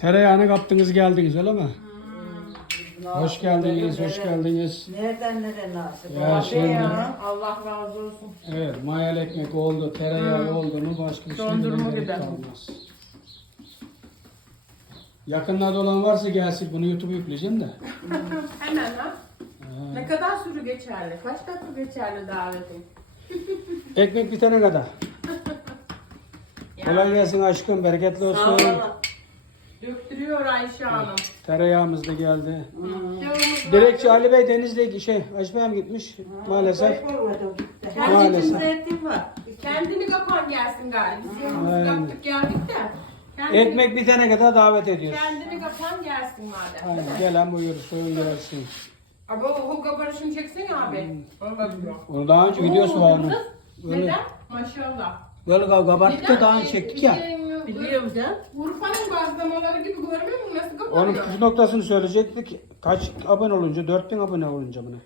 Tereyağını kaptınız geldiniz öyle mi? Hoş geldiniz, hoş geldiniz. Nereden nereye nasip? Ya şimdi- ya. Allah razı olsun. Evet, mayalı ekmek oldu, tereyağı oldu mu başka bir şey Dondurma gerek gider. kalmaz. Yakınlarda olan varsa gelsin, bunu YouTube'a yükleyeceğim de. Hemen ha. Ha. Ne kadar süre geçerli? Kaç dakika geçerli davetin? Ekmek bitene kadar. Kolay gelsin aşkım, bereketli Sağ olsun. ol. Döktürüyor Ayşe Hanım. Tereyağımız da geldi. Var. Ali Bey Denizli'ye şey, Açmaya'm gitmiş maalesef. Koy, gitti. Maalesef. Zeytin var. Kendini kapan gelsin galiba. Biz Aynen. yaptık geldik de. Kendini, Ekmek bitene kadar davet ediyoruz. Kendini kapan gelsin madem. Aynen, gelen buyur, soyun gelsin. Abi o hoga barışını çeksene abi. Allah diyor. Onu daha önce videosu var. Böyle, Neden? Maşallah. böyle kabarttık da daha önce çektik ya. Biliyor musun? Urfa'nın bazlamaları gibi görmüyor musun? Nasıl Onun kapanıyor? püf noktasını söyleyecektik. Kaç abone olunca? 4000 abone olunca bunu.